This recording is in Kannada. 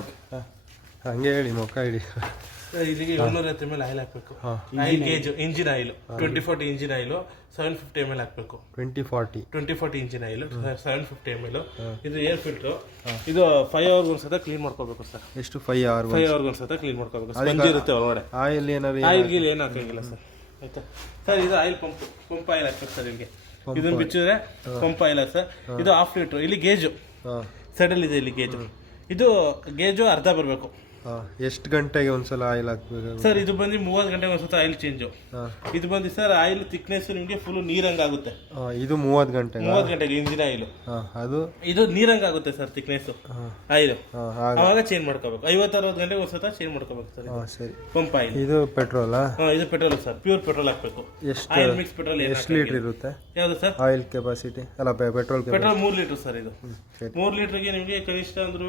ಓಕೆ ಹಂಗೆ ಹೇಳಿ ಮುಖ ಹೇಳಿ. ಇಲ್ಲಿಗೆ 750 ml ಆಯಿಲ್ ಹಾಕಬೇಕು. Oil gauge engine oil 2040 engine oil 750 ml ಹಾಕಬೇಕು. 2040 ಇಂಜಿನ್ ಆಯಿಲ್ 750 ml. ಇದು ಏರ್ ಫಿಲ್ಟರ್. ಇದು 5 hours ಒಂದ್ಸತ ಕ್ಲೀನ್ ಮಾಡ್ಕೋಬೇಕು ಸರ್. ಎಷ್ಟು 5 hours? 5 hours ಒಂದ್ಸತ ಕ್ಲೀನ್ ಮಾಡ್ಕೋಬೇಕು. ಸ್ಪಂಜ್ ಇರುತ್ತೆ ಒಳಗಡೆ. ಆಯಿಲ್ ಏನಾರು ಆಯಿಲ್ ಗೀಲ್ ಏನು ಹಾಕಂಗಿಲ್ಲ ಸರ್. ಆಯ್ತಾ ಸರ್? ಇದು ಆಯಿಲ್ ಪಂಪ್ ಆಯಿಲ್ ಹಾಕ್ಬೇಕು ಸರ್. ಇಲ್ಲಿಗೆ ಇದನ್ನ ಬಿಚ್ಚಿದ್ರೆ ಪಂಪ್ ಆಯಿಲ್ ಸರ್. ಇದು 1/2 ಲೀಟರ್. ಇಲ್ಲಿ ಗೇಜು ಸೈಡಲ್ಲಿ ಇದೆ. ಇಲ್ಲಿ ಗೇಜು. ಇದು ಗೇಜು ಅರ್ಧ ಬರಬೇಕು. ಎಷ್ಟು ಗಂಟೆಗೆ ಒಂದ್ಸಲ ಆಯಿಲ್ ಹಾಕ್ಬೇಕು ಸರ್? ಇದು ಬಂದು 30 ಗಂಟೆಗೆ ಒಂದ್ಸತ ಆಯಿಲ್ ಚೇಂಜು. ಇದು ಬಂದು ಸರ್ ಆಯಿಲ್ ಥಿಕ್ನೆಸ್ ನಿಮಗೆ ಫುಲ್ ನೀರಂಗಾಗುತ್ತೆ. ಇದು 30 ಗಂಟೆಗೆ ಇಂಜಿನ್ ಆಯಿಲ್. ಅದು ಇದು ನೀರಂಗಾಗುತ್ತೆ ಸರ್ ಥಿಕ್ನೆಸ್ ಆಯಿಲ್. ಅವಾಗ ಚೇಂಜ್ ಮಾಡ್ಕೋಬೇಕು. 50-60 ಗಂಟೆಗೆ ಒಂದ್ಸತ ಚೇಂಜ್ ಮಾಡ್ಕೋಬೇಕು ಸರ್. ಸರಿ. Pump oil. ಇದು ಪೆಟ್ರೋಲಾ? ಇದು ಪೆಟ್ರೋಲ್ ಸರ್. ಪ್ಯೂರ್ ಪೆಟ್ರೋಲ್ ಹಾಕ್ಬೇಕು. Oil mix petrol. ಎಷ್ಟು ಲೀಟರ್ ಇರುತ್ತೆ? ಯಾವುದು ಸರ್? ಆಯಿಲ್ ಕೆಪಾಸಿಟಿ ಅಲ್ಲ ಪೆಟ್ರೋಲ್ 3 ಲೀಟರ್ ಸರ್. ಇದು 3 ಲೀಟರ್ಗೆ ನಿಮಗೆ ಕನಿಷ್ಠ ಅಂದ್ರೂ